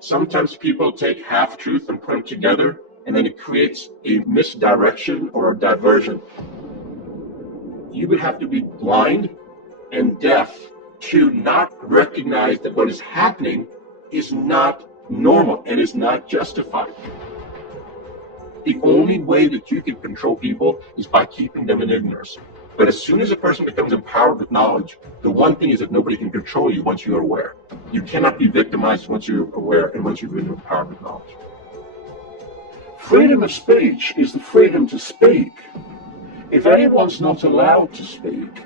Sometimes people take half-truth and put them together, and then it creates a misdirection or a diversion. You would have to be blind and deaf to not recognize that what is happening is not normal and is not justified. The only way that you can control people is by keeping them in ignorance. But as soon as a person becomes empowered with knowledge, the one thing is that nobody can control you once you're aware. You cannot be victimized once you're aware and once you've been empowered with knowledge. Freedom of speech is the freedom to speak. If anyone's not allowed to speak,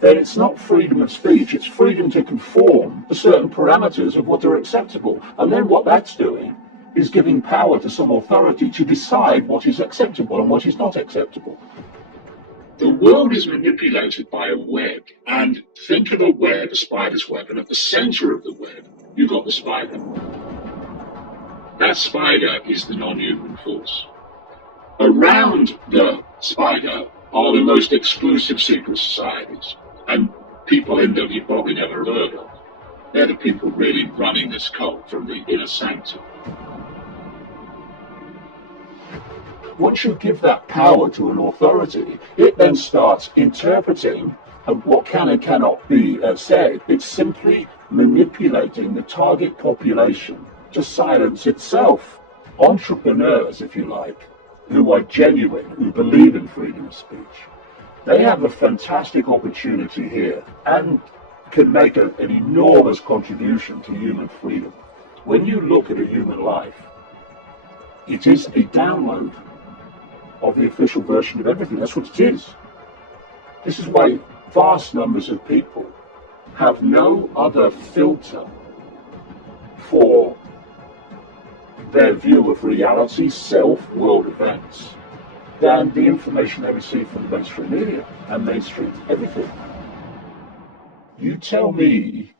then it's not freedom of speech, it's freedom to conform to certain parameters of what are acceptable. And then what that's doing is giving power to some authority to decide what is acceptable and what is not acceptable. The world is manipulated by a web, and think of a web, a spider's web, and at the center of the web, you've got the spider. That spider is the non-human force. Around the spider are the most exclusive secret societies, and people in them you've probably never heard of. They're the people really running this cult from the inner sanctum. Once you give that power to an authority, it then starts interpreting what can and cannot be said. It's simply manipulating the target population to silence itself. Entrepreneurs, if you like, who are genuine, who believe in freedom of speech, they have a fantastic opportunity here and can make an enormous contribution to human freedom. When you look at a human life, it is a download of the official version of everything. That's what it is. This is why vast numbers of people have no other filter for their view of reality, self, world events, than the information they receive from the mainstream media and mainstream everything. You tell me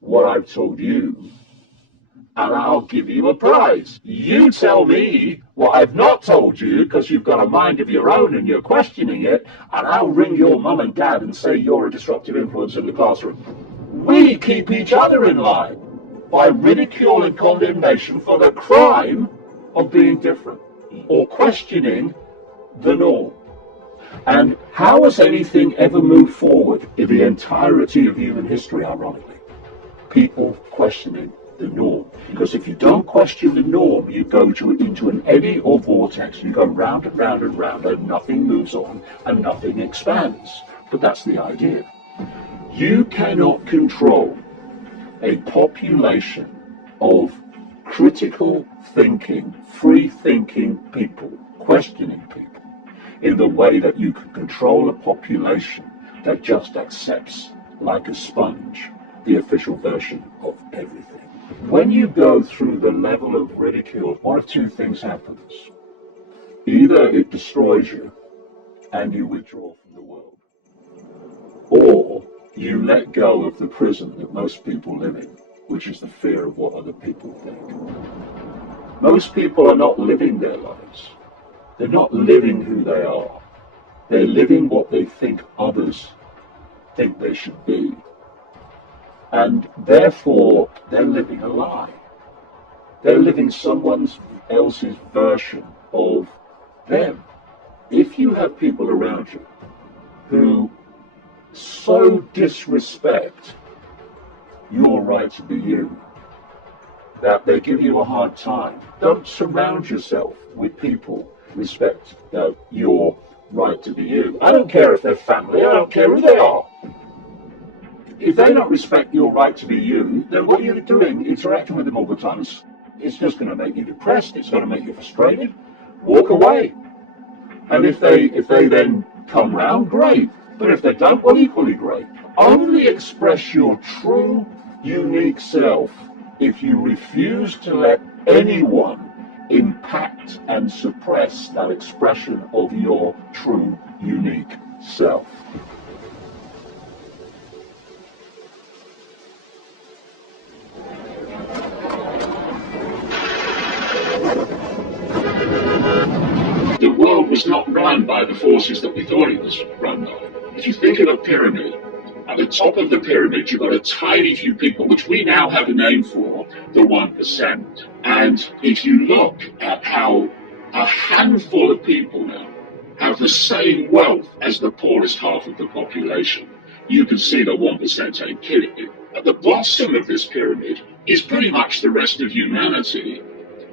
what I've told you, and I'll give you a prize. You tell me what I've not told you, because you've got a mind of your own and you're questioning it, and I'll ring your mum and dad and say you're a disruptive influence in the classroom. We keep each other in line by ridicule and condemnation for the crime of being different or questioning the norm. And how has anything ever moved forward in the entirety of human history, ironically? People questioning the norm. Because if you don't question the norm, you go into an eddy or vortex. You go round and round and round, and nothing moves on and nothing expands. But that's the idea. You cannot control a population of critical thinking, free thinking people, questioning people, in the way that you can control a population that just accepts like a sponge the official version of everything. When you go through the level of ridicule, one of two things happens. Either it destroys you and you withdraw from the world, or you let go of the prison that most people live in, which is the fear of what other people think. Most people are not living their lives. They're not living who they are. They're living what they think others think they should be. And therefore, they're living a lie. They're living someone else's version of them. If you have people around you who so disrespect your right to be you that they give you a hard time, don't surround yourself with people who respect your right to be you. I don't care if they're family, I don't care who they are. If they don't respect your right to be you, then what you're doing, interacting with them all the time, it's just going to make you depressed, it's going to make you frustrated. Walk away. And if they then come round, great. But if they don't, well, equally great. Only express your true, unique self if you refuse to let anyone impact and suppress that expression of your true, unique self. The world was not run by the forces that we thought it was run by. If you think of a pyramid, at the top of the pyramid you've got a tiny few people, which we now have a name for, the 1%. And if you look at how a handful of people now have the same wealth as the poorest half of the population, you can see the 1% ain't kidding you. At the bottom of this pyramid is pretty much the rest of humanity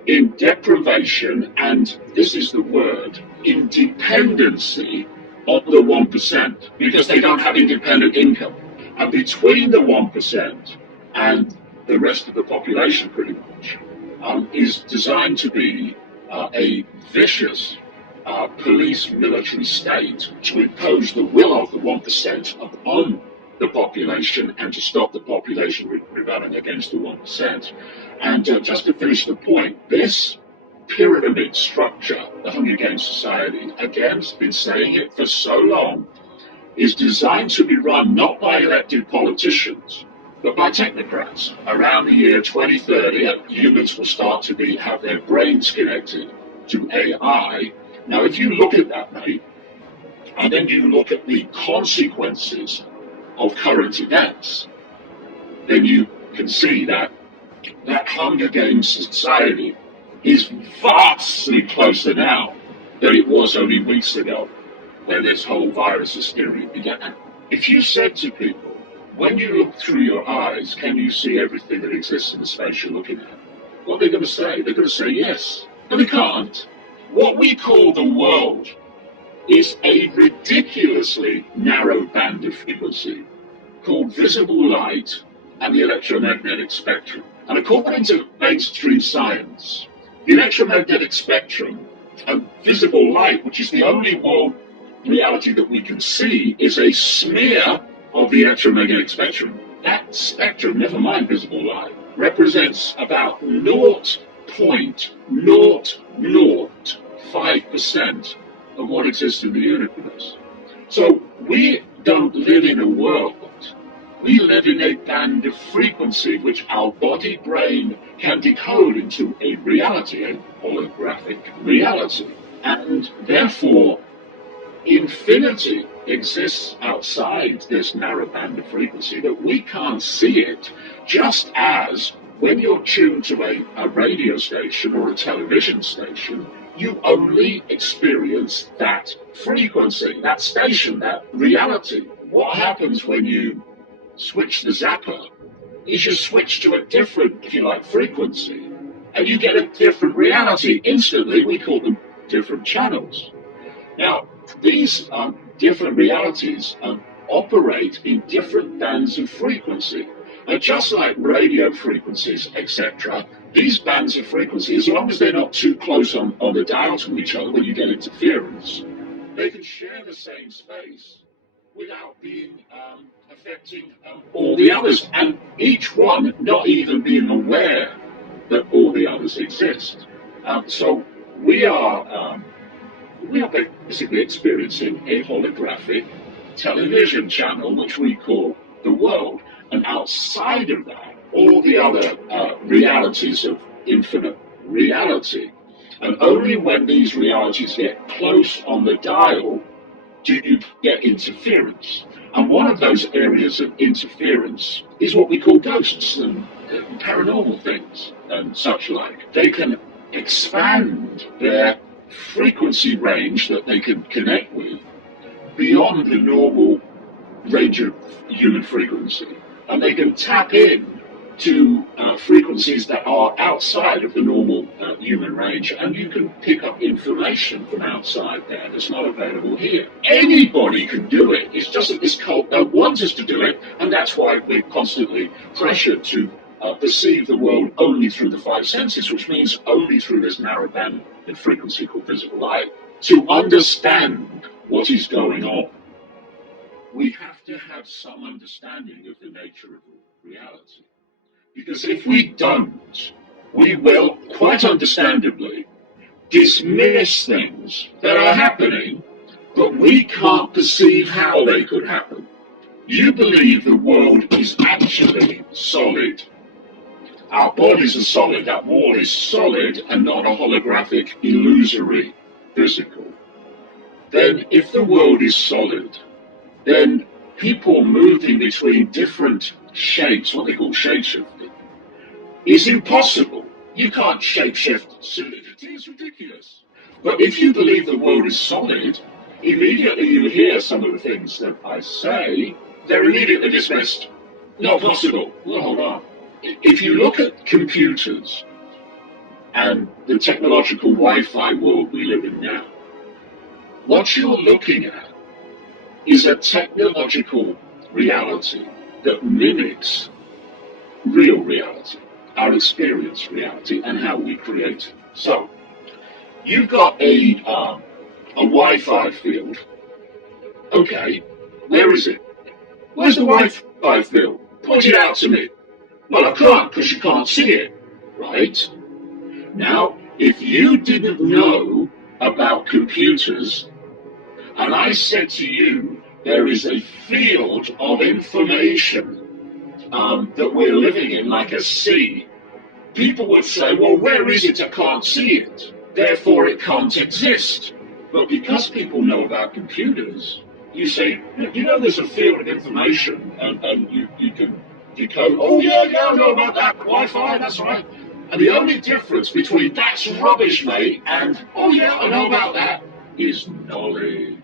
in deprivation, and this is the word, in dependency on the 1%, because they don't have independent income. And between the 1% and the rest of the population, pretty much, is designed to be a vicious police military state to impose the will of the 1% upon the population and to stop the population rebelling against the 1%. And just to finish the point, this pyramid structure, the Hunger Games Society, again, has been saying it for so long, is designed to be run not by elected politicians, but by technocrats. Around the year 2030, humans will start to have their brains connected to AI. Now, if you look at that, mate, and then you look at the consequences of current events, then you can see that Hunger Games society is vastly closer now than it was only weeks ago when this whole virus hysteria began. If you said to people, when you look through your eyes, can you see everything that exists in the space you're looking at? What are they going to say? They're going to say yes. But they can't. What we call the world is a ridiculously narrow band of frequency called visible light and the electromagnetic spectrum. And according to mainstream science, the electromagnetic spectrum and visible light, which is the only world reality that we can see, is a smear of the electromagnetic spectrum. That spectrum, never mind visible light, represents about 0.005% of what exists in the universe. So we don't live in a world. We live in a band of frequency which our body brain can decode into a reality, a holographic reality. And therefore, infinity exists outside this narrow band of frequency, that we can't see it, just as when you're tuned to a radio station or a television station, you only experience that frequency, that station, that reality. What happens when you switch the zapper is you switch to a different, if you like, frequency, and you get a different reality instantly. We call them different channels. Now, these different realities operate in different bands of frequency. Now, just like radio frequencies, etc., these bands of frequency, as long as they're not too close on the dial to each other when you get interference, they can share the same space without being affecting all the others, and each one not even being aware that all the others exist. So we are basically experiencing a holographic television channel, which we call the world, and outside of that, all the other realities of infinite reality. And only when these realities get close on the dial do you get interference. And one of those areas of interference is what we call ghosts and paranormal things and such like. They can expand their frequency range that they can connect with beyond the normal range of human frequency. And they can tap in to frequencies that are outside of the normal human range, and you can pick up information from outside there that's not available here. Anybody can do it. It's just that this cult don't want us to do it, and that's why we're constantly pressured to perceive the world only through the five senses, which means only through this narrow band of frequency called visible light. To understand what is going on, we have to have some understanding of the nature of reality. Because if we don't, we will, quite understandably, dismiss things that are happening, but we can't perceive how they could happen. You believe the world is actually solid. Our bodies are solid, that wall is solid and not a holographic, illusory, physical. Then if the world is solid, then people moving between different shapes, what they call shapeshifting, is impossible. You can't shapeshift solidity, it's ridiculous. But if you believe the world is solid, immediately you hear some of the things that I say, they're immediately dismissed. Not possible. Well, hold on. If you look at computers and the technological Wi-Fi world we live in now, what you're looking at is a technological reality that mimics real reality, our experience reality, and how we create it. So, you've got a Wi-Fi field. Okay, where is it? Where's the Wi-Fi field? Point it out to me. Well, I can't because you can't see it, right? Now, if you didn't know about computers, and I said to you, there is a field of information that we're living in, like a sea, people would say, well, where is it? I can't see it. Therefore, it can't exist. But because people know about computers, you say, you know, there's a field of information, and you can decode, oh, yeah, I know about that Wi-Fi, that's right. And the only difference between that's rubbish, mate, and, oh, yeah, I know about that, is knowledge.